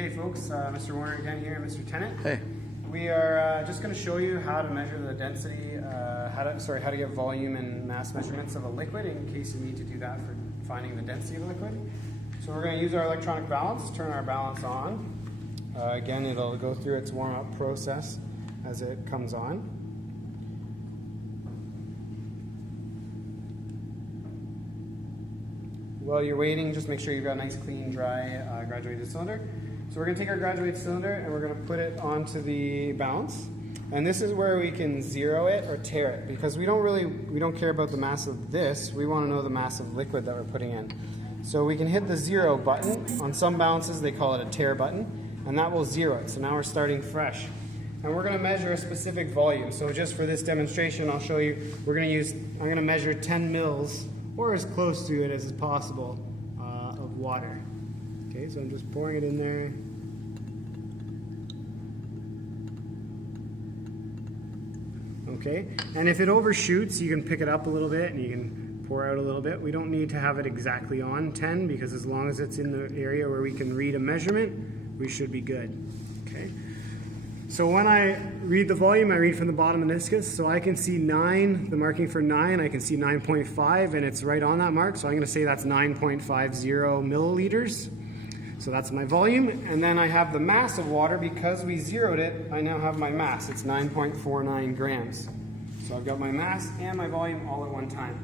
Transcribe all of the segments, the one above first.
Okay folks, Mr. Warner again here, Mr. Tennant. Hey. We are just going to show you how to measure the density, how to get volume and mass measurements of a liquid in case you need to do that for finding the density of the liquid. So we're going to use our electronic balance, turn our balance on. Again, it'll go through its warm-up process as it comes on. While you're waiting, just make sure you've got a nice, clean, dry graduated cylinder. So we're going to take our graduated cylinder and we're going to put it onto the balance. And this is where we can zero it or tear it, because we don't care about the mass of this. We want to know the mass of liquid that we're putting in. So we can hit the zero button. On some balances they call it a tear button, and that will zero it. So now we're starting fresh. And we're going to measure a specific volume. So just for this demonstration, I'll show you, I'm going to measure 10 mils, or as close to it as possible, of water. Okay, so I'm just pouring it in there. Okay, and if it overshoots, you can pick it up a little bit and you can pour out a little bit. We don't need to have it exactly on 10, because as long as it's in the area where we can read a measurement, we should be good. Okay. So when I read the volume, I read from the bottom meniscus, so I can see 9, the marking for 9, I can see 9.5, and it's right on that mark, so I'm going to say that's 9.50 milliliters. So that's my volume, and then I have the mass of water. Because we zeroed it, I now have my mass. It's 9.49 grams. So I've got my mass and my volume all at one time.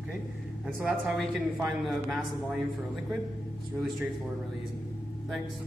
Okay? And so that's how we can find the mass and volume for a liquid. It's really straightforward, really easy. Thanks.